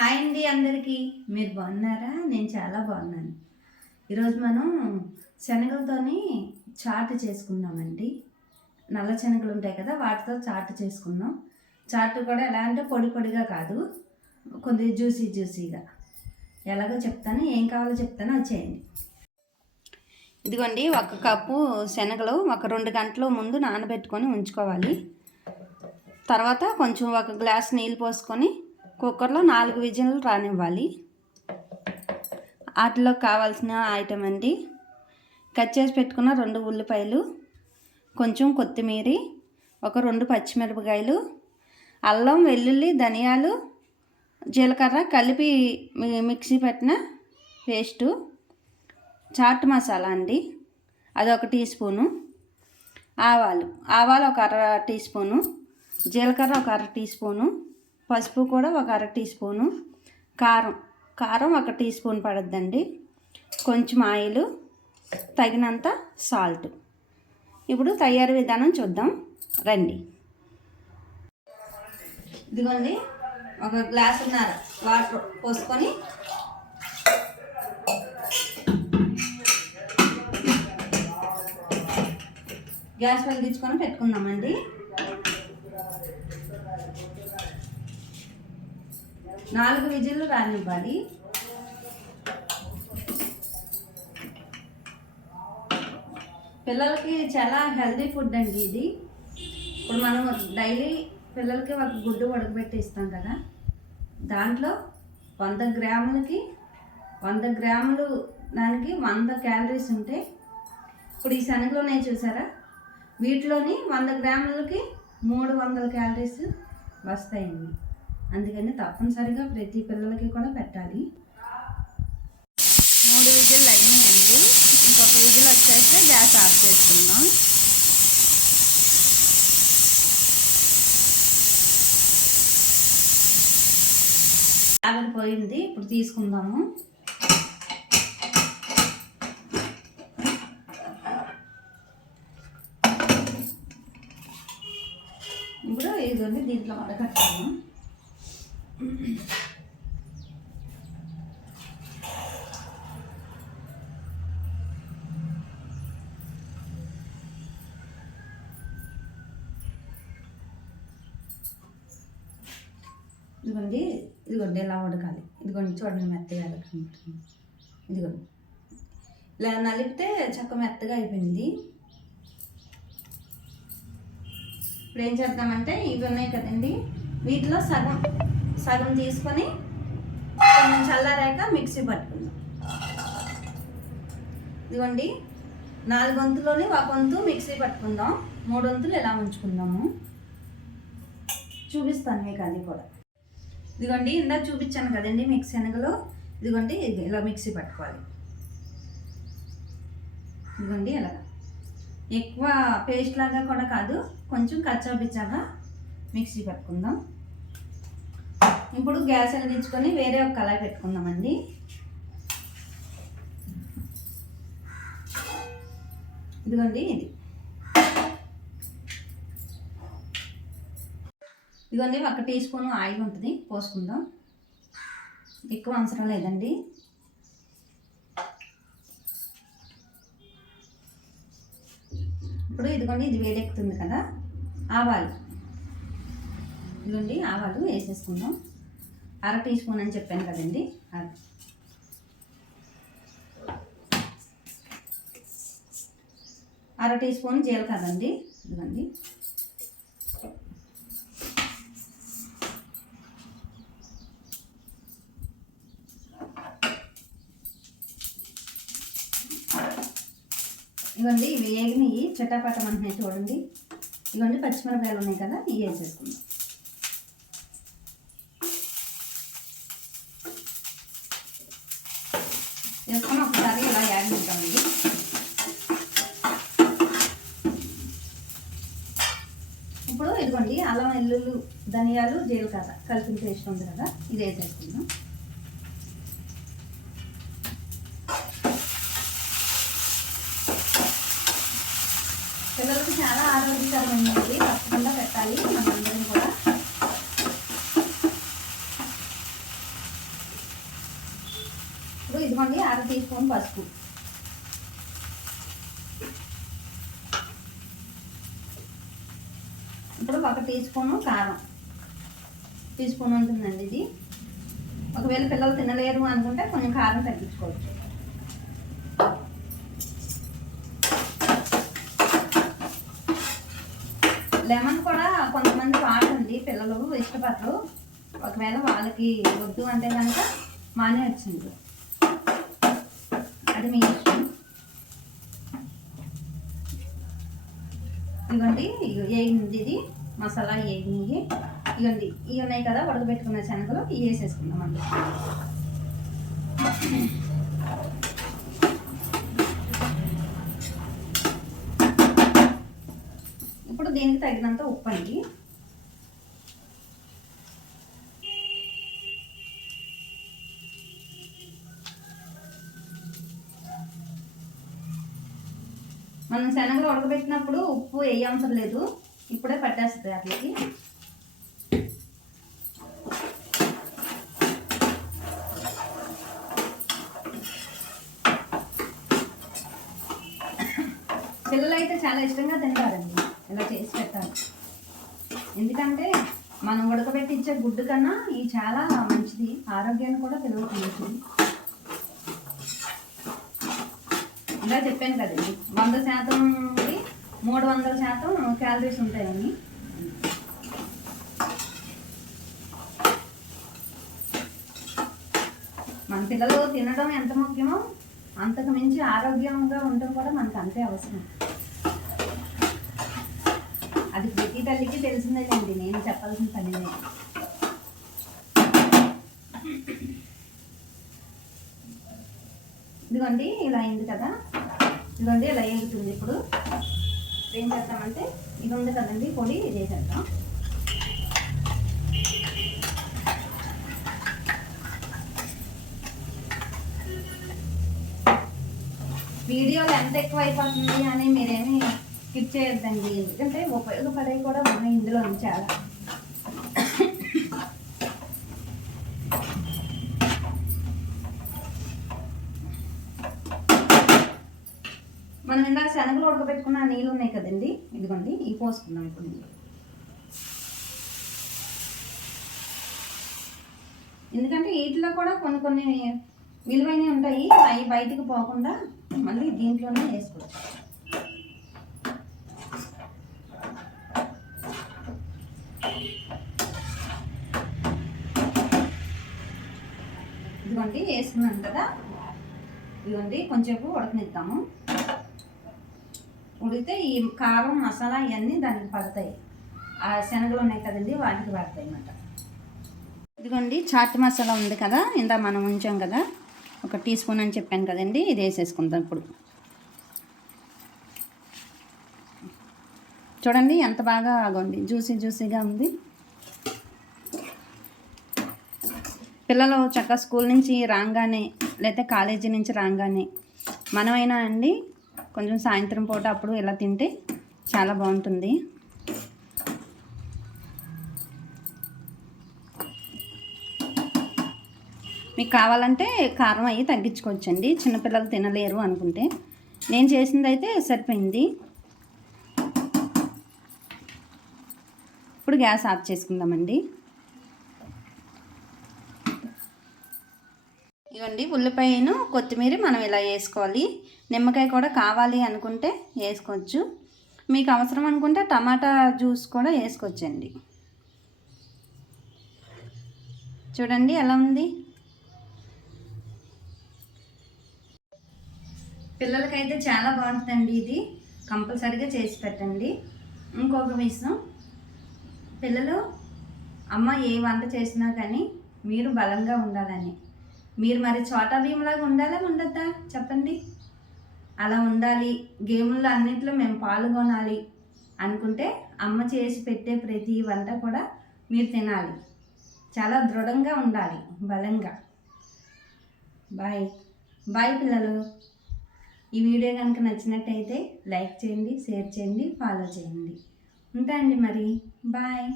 Hi అండి అందరికీ. మీరు బాగున్నారా? నేను చాలా బాగున్నాను. ఈరోజు మనం శనగలతోని చాట్ చేసుకుందామండి. నల్ల శనగలు ఉంటాయి కదా, వాటితో చాట్ చేసుకుందాం. చాట్ కూడా ఎలా అంటే పొడి పొడిగా కాదు, కొద్దిగా జ్యూసీగా. ఎలాగో చెప్తాను, ఏం కావాలో చెప్తాను, వచ్చేయండి. ఇదిగోండి, 1 కప్పు శనగలు 2 గంటల ముందు నానబెట్టుకొని ఉంచుకోవాలి. తర్వాత కొంచెం 1 గ్లాస్ నీళ్ళు పోసుకొని కుక్కర్లో 4 విజిల్లు రానివ్వాలి. వాటిలో కావాల్సిన ఐటమ్ అండి, కట్ చేసి పెట్టుకున్న 2 ఉల్లిపాయలు, కొంచెం కొత్తిమీర, 2 పచ్చిమిరపకాయలు, అల్లం, వెల్లుల్లి, ధనియాలు, జీలకర్ర కలిపి మిక్సీ పెట్టిన పేస్టు, చాట్ మసాలా అండి అది 1 టీ స్పూను, ఆవాలు 1 అర టీ స్పూను, జీలకర్ర 1 అర టీ స్పూను, పసుపు కూడా 1 అర టీ స్పూను, కారం 1 టీ స్పూన్ పడుద్దండి, కొంచెం ఆయిల్, తగినంత సాల్ట్. ఇప్పుడు తయారీ విధానం చూద్దాం రండి. ఇదిగోండి, 1 గ్లాసున్నర వాటర్ పోసుకొని గ్యాస్ వెలిగించుకొని పెట్టుకుందామండి. 4 విజిల్లు రానివ్వాలి. పిల్లలకి చాలా హెల్తీ ఫుడ్ అండి ఇది. ఇప్పుడు మనం డైలీ పిల్లలకి 1 గుడ్డు ఉడకబెట్టి ఇస్తాం కదా, దాంట్లో 100 గ్రాములకి 100 గ్రాములు దానికి 100 క్యాలరీస్ ఉంటాయి. ఇప్పుడు ఈ శనగలు ఉన్నాయి చూసారా, వీటిలోని 100 గ్రాములకి 300 క్యాలరీస్ వస్తాయండి. అందుకని తప్పనిసరిగా ప్రతి పిల్లలకి కూడా పెట్టాలి. 3 విజిల్లు అయినాయండి, ఇంకొక విజిల్ వచ్చేస్తే గ్యాస్ ఆఫ్ చేసుకుందాం. ఆవిరి పోయింది, ఇప్పుడు తీసుకుందాము. ఇప్పుడు ఇదిగోండి, దీంట్లో వడకట్టాము. ఇదిగోండి ఇలా ఉడకాలి. ఇదిగోండి చూడండి, మెత్తగా ఉడుకుంటుంది. ఇదిగోండి ఇలా నలిపితే చక్క మెత్తగా అయిపోయింది. ఇప్పుడు ఏం చేద్దామంటే, ఇవి ఉన్నాయి కదండి, వీటిలో సగం తీసుకొని కొంచెం చల్లారాక మిక్సీ పట్టుకుందాం. ఇదిగోండి, 4 వంతులోని 1 వంతు మిక్సీ పట్టుకుందాం, 3 వంతులు ఇలా ఉంచుకుందాము. చూపిస్తాను మీకు అది కూడా. ఇదిగోండి, ఇందాక చూపించాను కదండి మిక్సీ శనగలో, ఇదిగోండి ఇలా మిక్సీ పట్టుకోవాలి. ఇదిగోండి ఇలా ఎక్కువ పేస్ట్ లాగా కూడా కాదు, కొంచెం కచ్చాపిచ్చాగా మిక్సీ పట్టుకుందాం. ఇప్పుడు గ్యాస్ వెలిగించుకొని వేరే ఒక కళాయి పెట్టుకుందామండి. ఇదిగోండి ఇదిగోండి 1 టీ స్పూన్ ఆయిల్ ఉంటుంది, పోసుకుందాం. ఎక్కువ అవసరం లేదండి. ఇప్పుడు ఇదిగోండి, ఇది వేడెక్కుతుంది కదా, ఆవాలు, ఇదిగోండి ఆవాలు వేసేసుకుందాం. 1 టీ స్పూన్ అని చెప్పాను కదండి, అది. అర టీ స్పూన్ జీలకర్ర అండి, ఇదిగోండి. ఇవన్నీ ఇవి వేగినవి చటాపటం అంటున్నాయి చూడండి. ఇవన్నీ పచ్చిమిరపకాయలు ఉన్నాయి కదా, ఇవి వేసేసుకుందాం. వేసుకొని ఒకసారి ఇలా యాగించామండి. ఇప్పుడు ఇదిగోండి అల్లం, వెల్లుల్లి, ధనియాలు, జీలకర్ర కలిపిన పేస్ట్ ఉంది కదా, ఇది వేసేసుకుందాం. పిల్లలకి చాలా ఆరోగ్యకరమైనది, తప్పకుండా పెట్టాలి మనందరం కూడా. ఇదిగోండి 1/2 టీ స్పూన్ పసుపు, ఇప్పుడు 1 టీ స్పూను కారం, టీ స్పూన్ ఉంటుందండి ఇది. ఒకవేళ పిల్లలు తినలేరు అనుకుంటే కొంచెం కారం తగ్గించుకోవచ్చు. లెమన్ కూడా కొంతమంది వాడండి, పిల్లలు ఇష్టపడరు. ఒకవేళ వాళ్ళకి వద్దు అంటే కనుక మానేయొచ్చింది, అది మీ ఇష్టం. ఇదిగోండి వేగింది, ఇది మసాలా వేగినాయి. ఇవ్వండి ఇవి ఉన్నాయి కదా ఉడకబెట్టుకున్న శనగలు, ఇవి వేసేసుకుందామండి. ఇప్పుడు దీనికి తగినంత ఉప్పు అండి. మనం శనగలు ఉడకబెట్టినప్పుడు ఉప్పు వేయవసరం లేదు, ఇప్పుడే పట్టేస్తుంది వాటికి. పిల్లలు అయితే చాలా ఇష్టంగా తింటారండి ఇలా చేసి పెట్టాలి. ఎందుకంటే మనం ఉడకబెట్టి ఇచ్చే గుడ్డు కన్నా ఇది చాలా మంచిది, ఆరోగ్యాన్ని కూడా పిల్లలకు మంచిది. ఇలా చెప్పాను కదండి, 100% 300% క్యాలరీస్ ఉంటాయని. మన పిల్లలు తినడం ఎంత ముఖ్యమో అంతకు మించి ఆరోగ్యంగా ఉండడం కూడా మనకు అంతే అవసరం. అది ప్రతి తల్లికి తెలిసిందేలేండి, నేను చెప్పాల్సిన పని లేదు. ఇదిగోండి ఇలా అయింది కదా, ఇదిగోండి ఇలా వేగుతుంది. ఇప్పుడు ఏం చేద్దామంటే ఇది ఉంది కదండి పొడి, ఇది వేసేద్దాం. వీడియోలు ఎంత ఎక్కువ అయిపోతుంది అని మీరేమి స్కిప్ చేయొద్దండి, ఎందుకంటే ఉపయోగపడేవి కూడా ఉన్నాయి ఇందులో చాలా. మనం ఇందాక శనగలు ఉడకబెట్టుకున్న నీళ్ళు ఉన్నాయి కదండి, ఇదిగోండి ఇవి పోసుకుందాం ఇప్పుడు. ఎందుకంటే వీటిలో కూడా కొన్ని విలువైనవి ఉంటాయి, అవి బయటికి పోకుండా మళ్ళీ దీంట్లోనే వేసుకోవచ్చు. ఇదిగోండి వేసుకున్నాను కదా, ఇదిగోండి కొంచెంసేపు ఉడకనిద్దాము. ఉడికితే ఈ కారం మసాలా ఇవన్నీ దానికి పడతాయి, ఆ శనగలు ఉన్నాయి కదండి వాటికి పడతాయి అన్నమాట. ఇదిగోండి చాట్ మసాలా ఉంది కదా, ఇందా మనం ఉంచాం కదా 1 టీ స్పూన్ అని చెప్పాను కదండి, ఇది వేసేసుకుందాం ఇప్పుడు. చూడండి ఎంత బాగా ఆగండి, జ్యూసీగా ఉంది. పిల్లలు చక్కగా స్కూల్ నుంచి రాగానే లేకపోతే కాలేజీ నుంచి రాగానే మనమైనా అండి కొంచెం సాయంత్రం పూట అప్పుడు ఇలా తింటే చాలా బాగుంటుంది. మీకు కావాలంటే కారం అయ్యి తగ్గించుకోవచ్చండి, చిన్నపిల్లలు తినలేరు అనుకుంటే. నేను చేసింది అయితే సరిపోయింది. ఇప్పుడు గ్యాస్ ఆఫ్ చేసుకుందామండి. ఇవ్వండి ఉల్లిపాయను కొత్తిమీర మనం ఇలా వేసుకోవాలి. నిమ్మకాయ కూడా కావాలి అనుకుంటే వేసుకోవచ్చు, మీకు అవసరం అనుకుంటే టమాటా జ్యూస్ కూడా వేసుకోవచ్చండి. చూడండి ఎలా ఉంది. పిల్లలకైతే చాలా బాగుంటుందండి, ఇది కంపల్సరీగా చేసి పెట్టండి. ఇంకొక విషయం, పిల్లలు అమ్మ ఏ వంట చేసినా కానీ మీరు బలంగా ఉండాలని, మీరు మరి చోటా భీమ్లాగా ఉండాలా ఉండద్దా చెప్పండి? అలా ఉండాలి, గేముల్లో అన్నింటిలో మేము పాల్గొనాలి అనుకుంటే అమ్మ చేసి పెట్టే ప్రతి వంట కూడా మీరు తినాలి, చాలా దృఢంగా ఉండాలి, బలంగా. బాయ్ బాయ్ పిల్లలు. ఈ వీడియో కనుక నచ్చినట్టయితే లైక్ చేయండి, షేర్ చేయండి, ఫాలో చేయండి. ఉంటా అండి మరి, బాయ్.